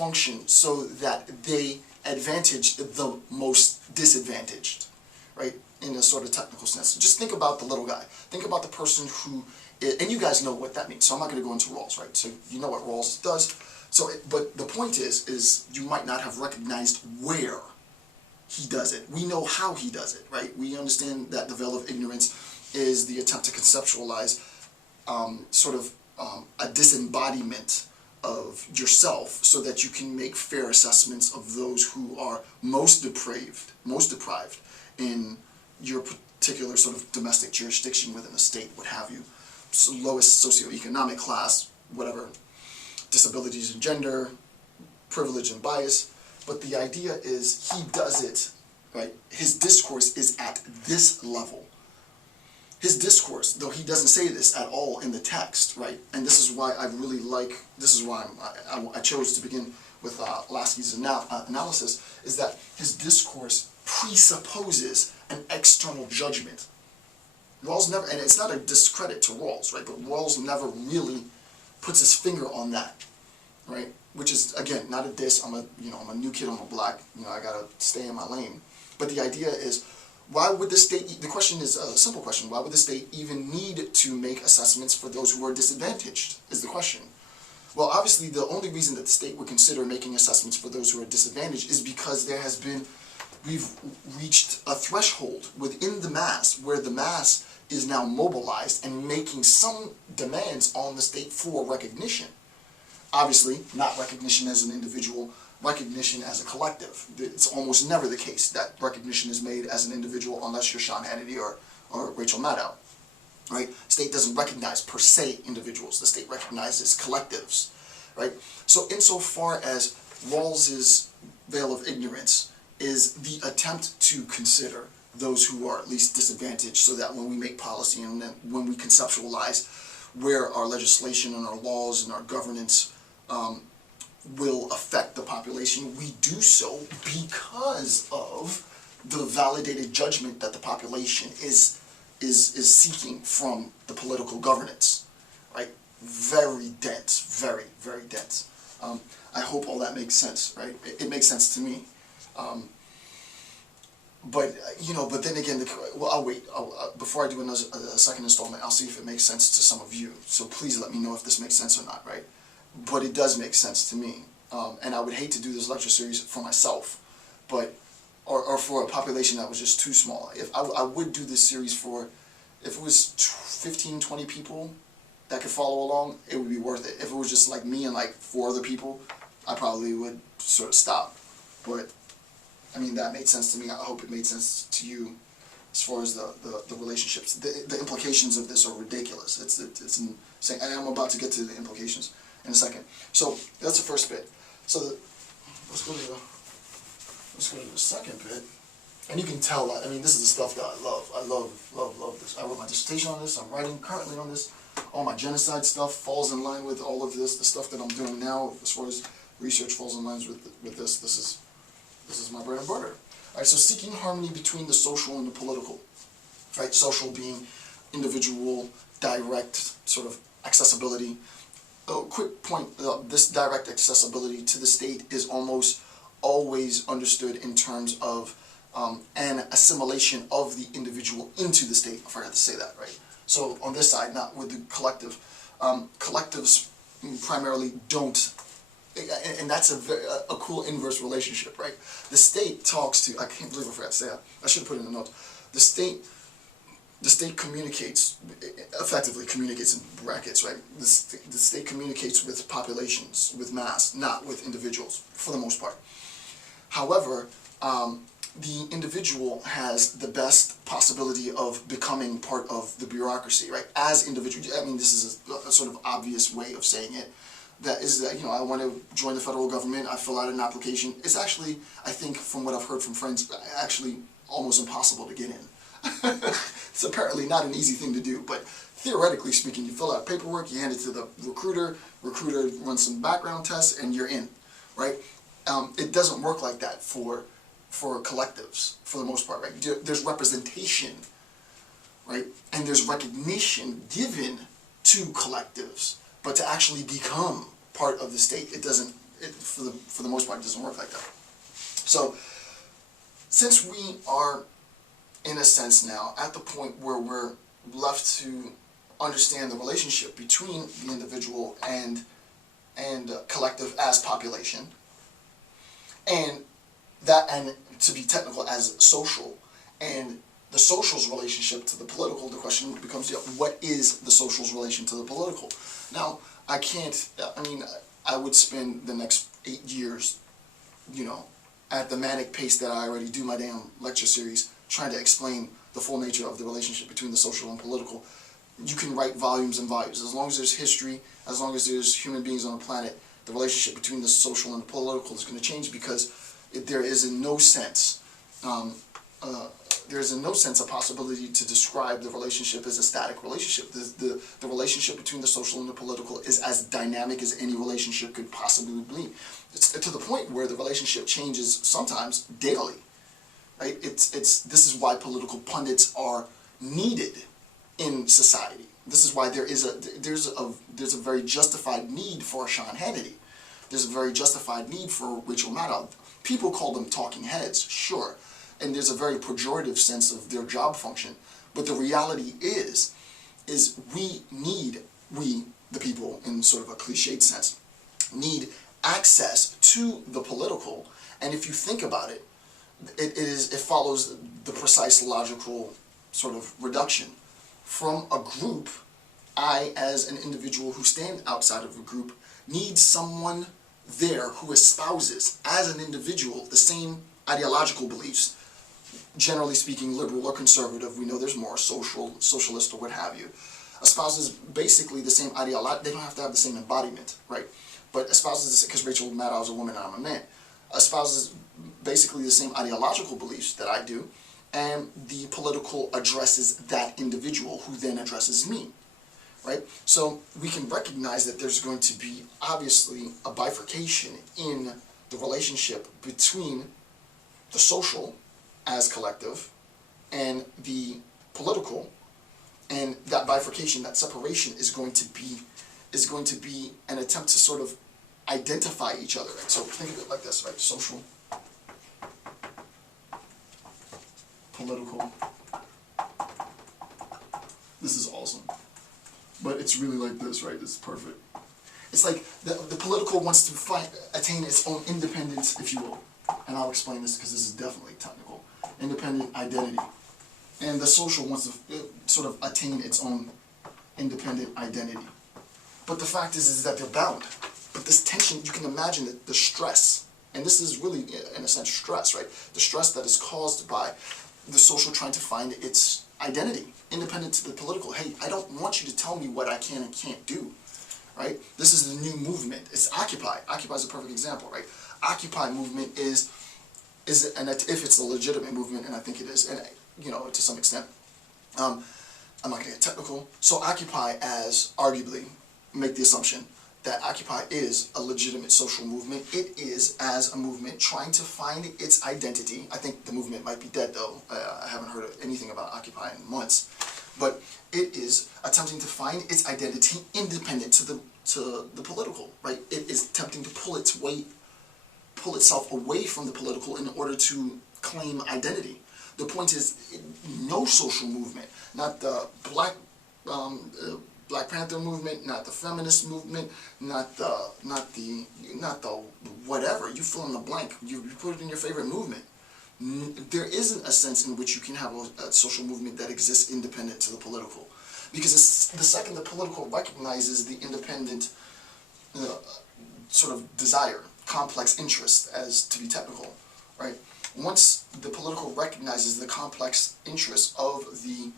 function so that they advantage the most disadvantaged, right? In a sort of technical sense. Just think about the little guy. Think about the person who, and you guys know what that means, so I'm not going to go into Rawls, right? So you know what Rawls does. So, but the point is you might not have recognized where he does it. We know how he does it, right? We understand that the veil of ignorance is the attempt to conceptualize a disembodiment of yourself so that you can make fair assessments of those who are most deprived in your particular sort of domestic jurisdiction within the state, what have you. So lowest socioeconomic class, whatever, disabilities and gender, privilege and bias. But the idea is he does it, right? His discourse is at this level. His discourse, though he doesn't say this at all in the text, right? And this is why I really like, this is why I chose to begin with Lasky's analysis, is that his discourse presupposes an external judgment. Rawls never, and it's not a discredit to Rawls, right? But Rawls never really puts his finger on that, right? Which is, again, not a diss. I'm a new kid on the block. I gotta stay in my lane. But the idea is, why would the state, the question is a simple question, why would the state even need to make assessments for those who are disadvantaged, is the question. Well, obviously, the only reason that the state would consider making assessments for those who are disadvantaged is because we've reached a threshold within the mass where the mass is now mobilized and making some demands on the state for recognition. Obviously, not recognition as an individual, recognition as a collective. It's almost never the case that recognition is made as an individual unless you're Sean Hannity or Rachel Maddow, right? State doesn't recognize per se individuals. The state recognizes collectives, right? So insofar as Rawls's veil of ignorance is the attempt to consider those who are at least disadvantaged so that when we make policy and then when we conceptualize where our legislation and our laws and our governance will affect the population, we do so because of the validated judgment that the population is seeking from the political governance, right? Very dense, very, very dense. I hope all that makes sense, right? It makes sense to me. But then again, I'll wait. Before I do a second installment, I'll see if it makes sense to some of you. So please let me know if this makes sense or not, right? But it does make sense to me. And I would hate to do this lecture series for myself, or for a population that was just too small. If I would do this series if it was 15, 20 people that could follow along, it would be worth it. If it was just like me and like 4 other people, I probably would sort of stop. But I mean, that made sense to me. I hope it made sense to you as far as the relationships. The implications of this are ridiculous. It's insane. And I'm about to get to the implications in a second. So that's the first bit. So let's go to the second bit. And you can tell, I mean, this is the stuff that I love. I love this. I wrote my dissertation on this. I'm writing currently on this. All my genocide stuff falls in line with all of this. The stuff that I'm doing now, as far as research, falls in line with this. This is my bread and butter. All right, so seeking harmony between the social and the political. Right, social being individual, direct sort of accessibility. A quick point, this direct accessibility to the state is almost always understood in terms of an assimilation of the individual into the state. I forgot to say that, right? So on this side, not with the collective. Collectives primarily don't, and that's a cool inverse relationship, right? The state talks to, I can't believe I forgot to say that. I should have put it in the notes. The state communicates, effectively communicates in brackets, right? The state communicates with populations, with mass, not with individuals, for the most part. However, the individual has the best possibility of becoming part of the bureaucracy, right? As individual, I mean, this is a sort of obvious way of saying it. That is that, I want to join the federal government, I fill out an application. It's actually, I think, from what I've heard from friends, actually almost impossible to get in. It's apparently not an easy thing to do, but theoretically speaking, you fill out paperwork, you hand it to the recruiter runs some background tests, and you're in, right? It doesn't work like that for collectives, for the most part, right? There's representation, right? And there's recognition given to collectives, but to actually become part of the state, it doesn't, for for the most part, it doesn't work like that. So, since we are, in a sense now, at the point where we're left to understand the relationship between the individual and collective as population, and to be technical, as social, and the social's relationship to the political, the question becomes, what is the social's relation to the political? Now, I would spend the next 8 years, at the manic pace that I already do my damn lecture series, trying to explain the full nature of the relationship between the social and political. You can write volumes and volumes. As long as there's history, as long as there's human beings on the planet, the relationship between the social and the political is going to change, because there is in no sense a possibility to describe the relationship as a static relationship. The relationship between the social and the political is as dynamic as any relationship could possibly be. It's to the point where the relationship changes sometimes daily, right? This is why political pundits are needed in society. This is why there's a very justified need for Sean Hannity. There's a very justified need for Rachel Maddow. People call them talking heads, sure, and there's a very pejorative sense of their job function. But the reality is we, the people, in sort of a cliched sense, need access to the political. And if you think about it, it follows the precise logical sort of reduction. From a group, I, as an individual who stand outside of a group, need someone there who espouses, as an individual, the same ideological beliefs, generally speaking, liberal or conservative. We know there's more socialist or what have you. Espouses basically the same ideology. They don't have to have the same embodiment, right? But espouses, because Rachel Maddow is a woman and I'm a man, espouses basically the same ideological beliefs that I do, and the political addresses that individual, who then addresses me, right? So we can recognize that there's going to be obviously a bifurcation in the relationship between the social as collective and the political, and that bifurcation, that separation, is going to be an attempt to sort of identify each other. Right? So think of it like this, right? Social, political. This is awesome. But it's really like this, right? It's perfect. It's like the political wants to attain its own independence, if you will. And I'll explain this because this is definitely technical. Independent identity. And the social wants to sort of attain its own independent identity. But the fact is that they're bound. But this tension, you can imagine the stress, and this is really, in a sense, stress, right? The stress that is caused by the social trying to find its identity, independent to the political. Hey, I don't want you to tell me what I can and can't do, right? This is the new movement. It's Occupy. Occupy is a perfect example, right? Occupy movement is, and if it's a legitimate movement, and I think it is, and to some extent, I'm not going to get technical. So Occupy, as arguably, make the assumption that Occupy is a legitimate social movement. It is, as a movement, trying to find its identity. I think the movement might be dead, though. I haven't heard anything about Occupy in months. But it is attempting to find its identity independent to the political, right? It is attempting to pull itself away from the political in order to claim identity. The point is, no social movement, not the Black Panther movement, not the feminist movement, not the whatever. You fill in the blank. You put it in your favorite movement. There isn't a sense in which you can have a social movement that exists independent to the political, because the second the political recognizes the independent sort of desire, complex interest, as to be technical, right? Once the political recognizes the complex interest of the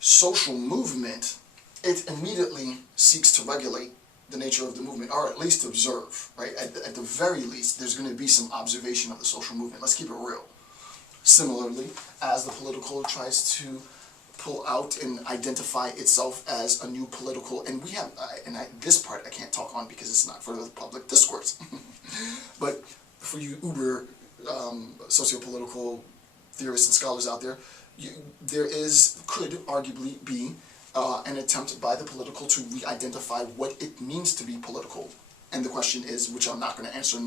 social movement, it immediately seeks to regulate the nature of the movement, or at least observe, right? At the very least, there's going to be some observation of the social movement. Let's keep it real. Similarly, as the political tries to pull out and identify itself as a new political, and this part I can't talk on because it's not for the public discourse, but for you uber socio-political theorists and scholars out there, could arguably be an attempt by the political to re-identify what it means to be political. And the question is, which I'm not going to answer